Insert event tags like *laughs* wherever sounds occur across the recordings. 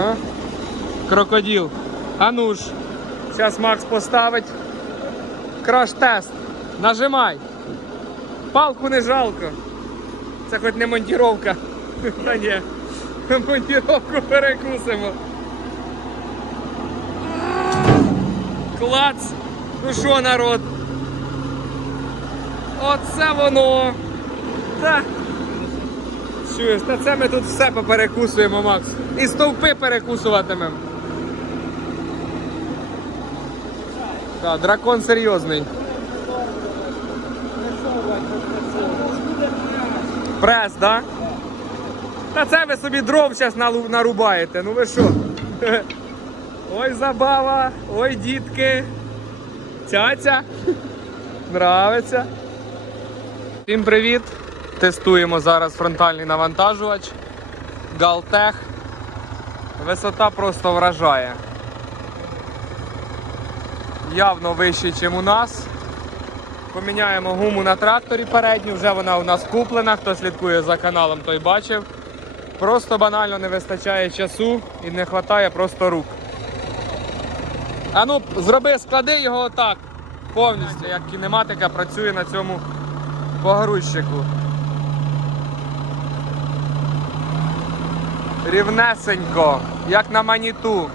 А? Крокодил. А ну ж. Зараз Макс поставить. Краш-тест. Нажимай. Палку не жалко. Це хоч не монтіровка. *laughs* Та ні. Монтіровку перекусимо. Клац! Ну що, народ? Оце воно! Та. Чуєш, та це ми тут все поперекусуємо, Макс. І стовпи перекусуватимемо. Так, дракон серйозний. Прес, да? Та це ви собі дров зараз нарубаєте. Ну ви що? *laughs* Ой, забава, ой, дітки. Цяця. Нравиться. Всім привіт! Тестуємо зараз фронтальний навантажувач. Галтех. Висота просто вражає. Явно вище, ніж у нас. Поміняємо гуму на тракторі передню, вже вона у нас куплена. Хто слідкує за каналом, той бачив. Просто банально не вистачає часу і не вистачає просто рук. А ну, зроби, склади його отак. Повністю, як кінематика працює на цьому погрузчику. Рівнесенько, як на маніту.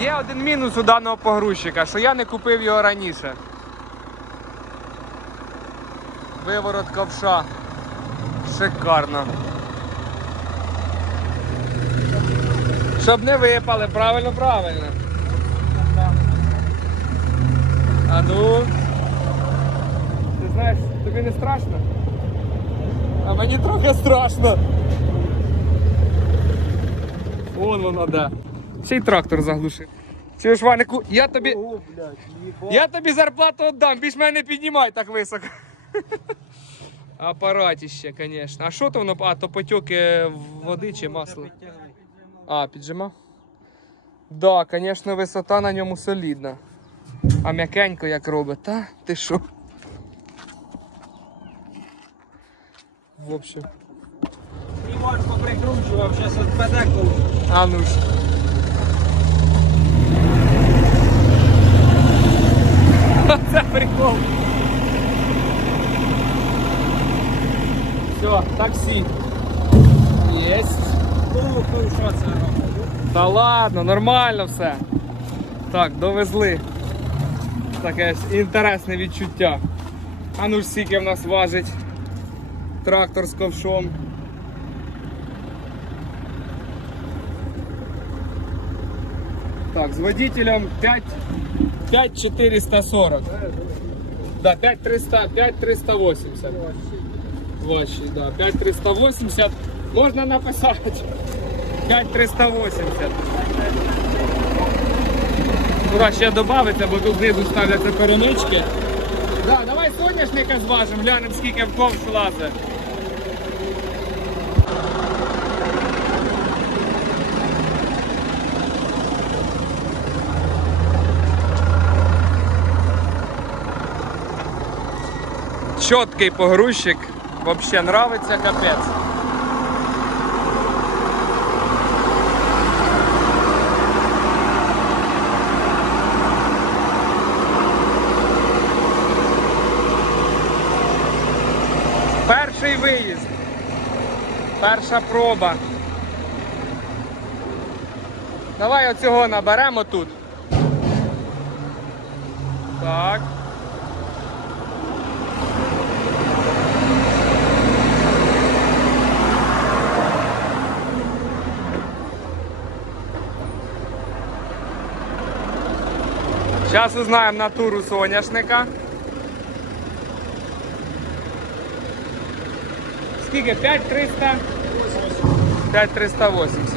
Є один мінус у даного погрузчика, що я не купив його раніше. Виворот ковша. Шикарно. Щоб не випали, правильно, правильно. А ну. Ти знаєш, тобі не страшно? А мені трохи страшно. Вон воно де. Ще й трактор заглушив. Чуєш, Ванику, я тобі. Ого, блядь. Я тобі зарплату віддам, більш мене не піднімай так високо. *laughs* Апаратіще, звісно. А що то воно? А, то потеки води чи масло? А, піджимав? Да, звісно, висота на ньому солідна. А м'якенько як робить, та? Ти що? В общем. Івашко прикручував, зараз відпаде коли. А ну ж. *laughs* Це прикол. Все, таксі. Єсть. Ну, то що це робить? Та ладно, нормально все. Так, довезли. Таке ж інтересне відчуття. А ну ж скільки в нас важить Трактор з ковшом. Так, з водителем 5, 5440. Да, 5300, 5380. Ваші, да, 5380. Можна написати. 5380. Туди ще додається, бо тут знизу ставляться перемички. Да, давай соняшника зважимо, глянемо скільки в ковш влазить. Чіткий погрузчик, взагалі нравиться капець. Перший виїзд. Перша проба. Давай оцього наберемо тут. Так. Зараз узнаємо натуру соняшника. Скільки? 5300? 5380.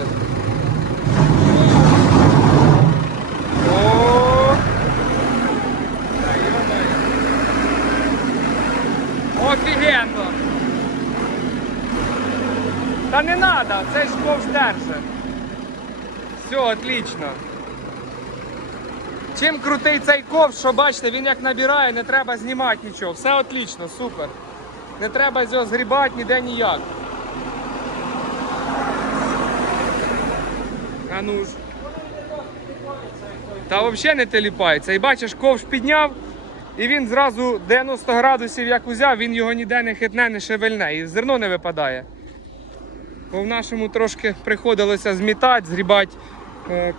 О! Офігенно! Та не надо, це ж держи. Все, отлично. Чим крутий цей ков, що бачите, він як набирає, не треба знімати нічого. Все отлично, супер. Не треба його згрібати ніде ніяк. А ну ж. Та взагалі не теліпається. І бачиш, ковш підняв, і він зразу 90 градусів як узяв, він його ніде не хитне, не шевельне, і зерно не випадає. Бо в нашому трошки приходилося змітати, згрібати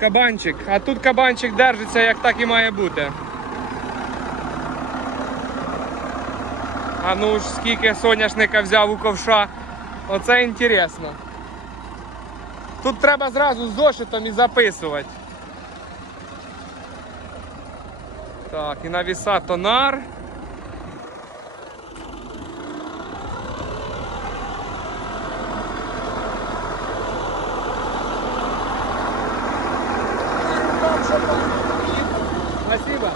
кабанчик, а тут кабанчик держиться, як так і має бути. А ну ж, скільки соняшника взяв у ковша. Оце інтересно. Тут треба зразу з зошитом і записувати. Так, і на віса тонар. Спасибо.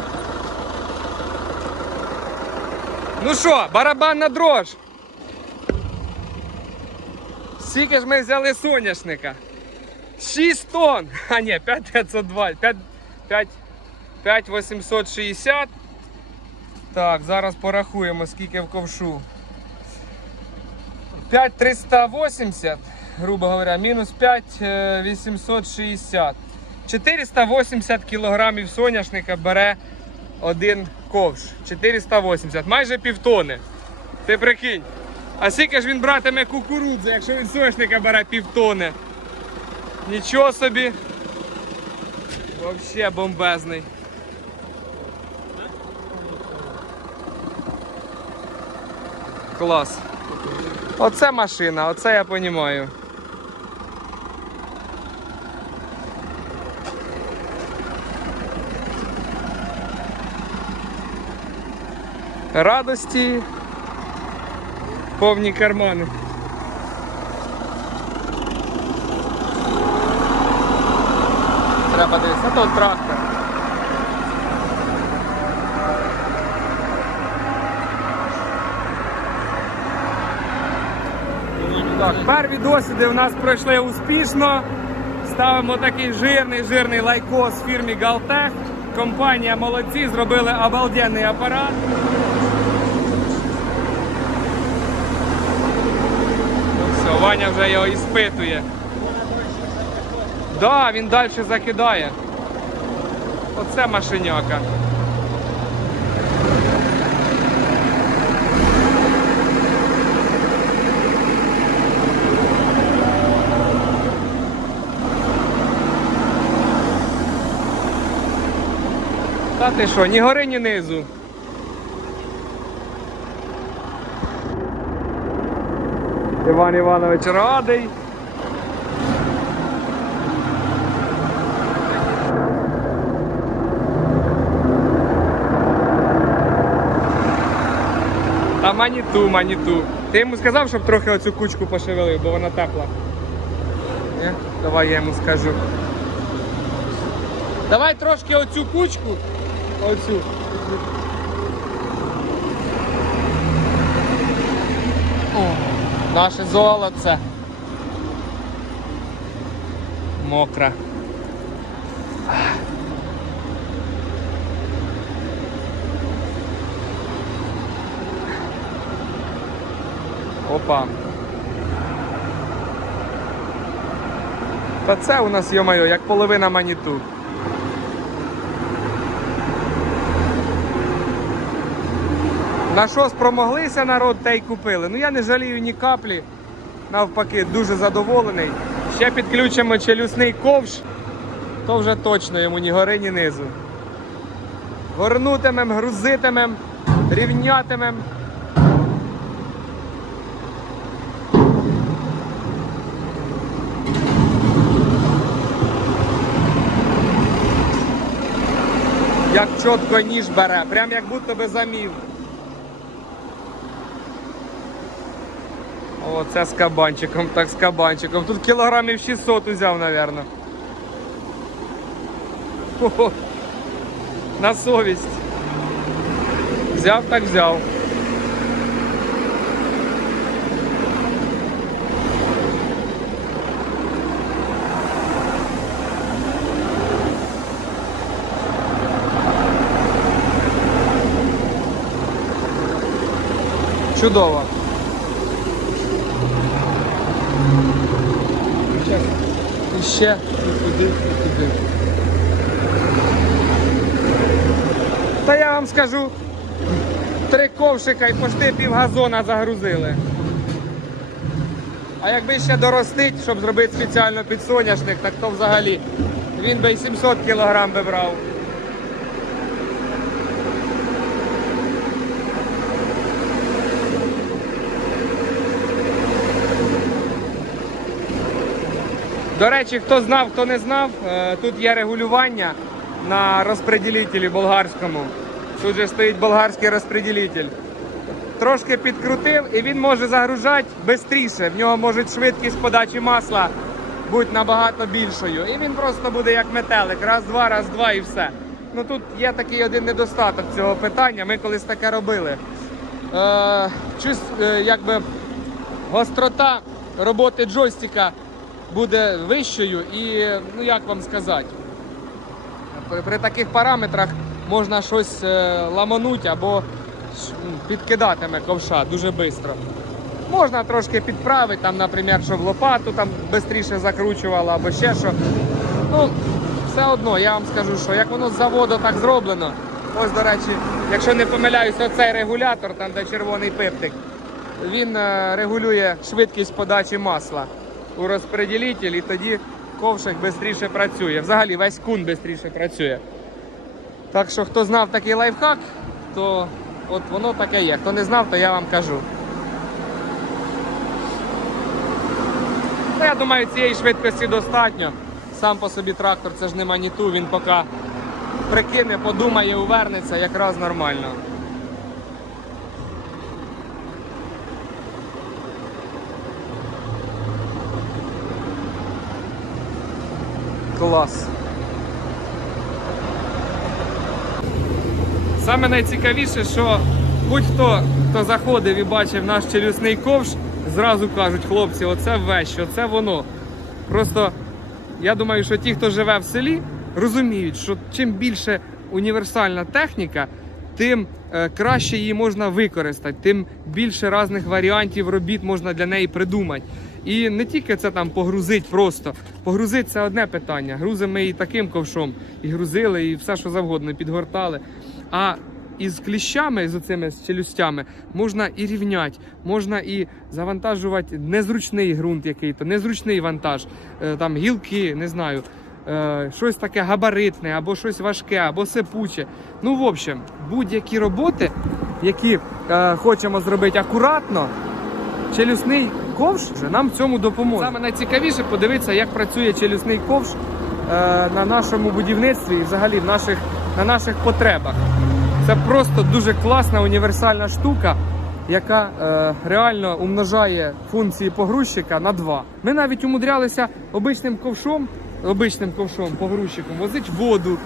Ну що, барабанна дрож. Скільки ж ми взяли соняшника? 6 тонн. *laughs* А ні, 5520. 5, 5, 5860. Так, зараз порахуємо, скільки в ковшу. 5380, грубо говоря, мінус 5860. 480 кілограмів соняшника бере один ковш. 480, майже півтони. Ти прикинь. А скільки ж він братиме кукурудзи, якщо він соняшника бере півтони? Нічого собі. Вообще бомбезний. Клас. Оце машина, оце я розумію. Радості. Повні кармани. Треба дивитися, а то трактор. Перві досвіди у нас пройшли успішно. Ставимо такий жирний, жирний лайкос фірмі Галтех. Компанія молодці, зробили обалденний апарат. Ну все, Ваня вже його іспитує. Да, він далі закидає. Оце машиняка. Та ти що, ні гори, ні низу. Іван Іванович радий. Та маніту, маніту. Ти йому сказав, щоб трохи оцю кучку пошевелив, бо вона тепла. Ні? Давай я йому скажу. Давай трошки оцю кучку. Оцю. Наше золоце. Мокре. Опа. Та це у нас, йо-моє, як половина маніту. На що спромоглися народ, те й купили. Ну я не жалію ні каплі. Навпаки, дуже задоволений. Ще підключимо челюсний ковш, то вже точно йому ні гори, ні низу. Горнутимем, грузитимем, рівнятимем. Як чітко ніж бере, прям як будто би замів. О, це з кабанчиком, так з кабанчиком. Тут кілограмів 600 узяв, мабуть. Хо-хо. На совість. Взяв, так взяв. Чудово. І ще і туди, і туди. Та я вам скажу, три ковшика і пошти пів газона загрузили. А якби ще доростить, щоб зробити спеціально під соняшник, так то взагалі він би й 700 кілограм би брав. До речі, хто знав, хто не знав, е, тут є регулювання на розпреділителі болгарському. Тут же стоїть болгарський розпреділитель. Трошки підкрутив і він може загружати швидше. В нього може швидкість подачі масла бути набагато більшою. І він просто буде як метелик. Раз, два, раз, два і все. Ну тут є такий один недостаток цього питання. Ми колись таке робили. Е, чис- е, якби гострота роботи джойстика буде вищою і, ну як вам сказати, при, таких параметрах можна щось е, ламануть або підкидатиме ковша дуже швидко. Можна трошки підправити, там, наприклад, щоб лопату там швидше закручувало або ще що. Ну, все одно, я вам скажу, що як воно з заводу так зроблено, ось, до речі, якщо не помиляюся, оцей регулятор, там де червоний пиптик, він е, регулює швидкість подачі масла у розпреділитель і тоді ковшик швидше працює. Взагалі весь кун швидше працює. Так що хто знав такий лайфхак, то от воно таке є. Хто не знав, то я вам кажу. Ну, я думаю, цієї швидкості достатньо. Сам по собі трактор це ж не маніту, він поки прикине, подумає, увернеться, якраз нормально. Клас. Саме найцікавіше, що будь-хто, хто заходив і бачив наш челюсний ковш, зразу кажуть, хлопці, оце вещь, оце воно. Просто я думаю, що ті, хто живе в селі, розуміють, що чим більше універсальна техніка, тим е, краще її можна використати, тим більше різних варіантів робіт можна для неї придумати. І не тільки це там погрузить просто. Погрузити це одне питання. Грузимо ми її таким ковшом, і грузили, і все, що завгодно, підгортали. А із кліщами, з оцими з челюстями, можна і рівняти, можна і завантажувати незручний ґрунт який-то, незручний вантаж, е, там гілки, не знаю, е, щось таке габаритне, або щось важке, або сипуче. Ну, в общем, будь-які роботи, які е, хочемо зробити акуратно, челюсний ковш нам в цьому допоможе. Саме найцікавіше подивитися, як працює челюсний ковш е, на нашому будівництві і взагалі в наших, на наших потребах. Це просто дуже класна універсальна штука, яка е, реально умножає функції погрузчика на два. Ми навіть умудрялися обичним ковшом, обичним ковшом, погрузчиком возити воду.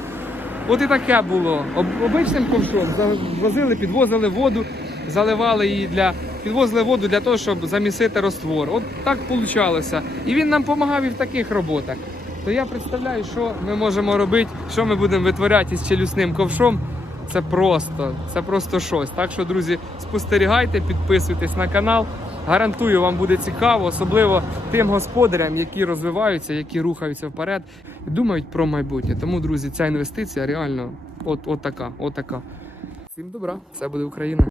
От і таке було. Об- Обичним ковшом за- возили, підвозили воду, заливали її для. Підвозили воду для того, щоб замісити роствор. От так вийшло. І він нам допомагав і в таких роботах. То я представляю, що ми можемо робити, що ми будемо витворяти із челюсним ковшом. Це просто, це просто щось. Так що, друзі, спостерігайте, підписуйтесь на канал. Гарантую, вам буде цікаво, особливо тим господарям, які розвиваються, які рухаються вперед і думають про майбутнє. Тому, друзі, ця інвестиція реально от, от така, от така. Всім добра, все буде Україна.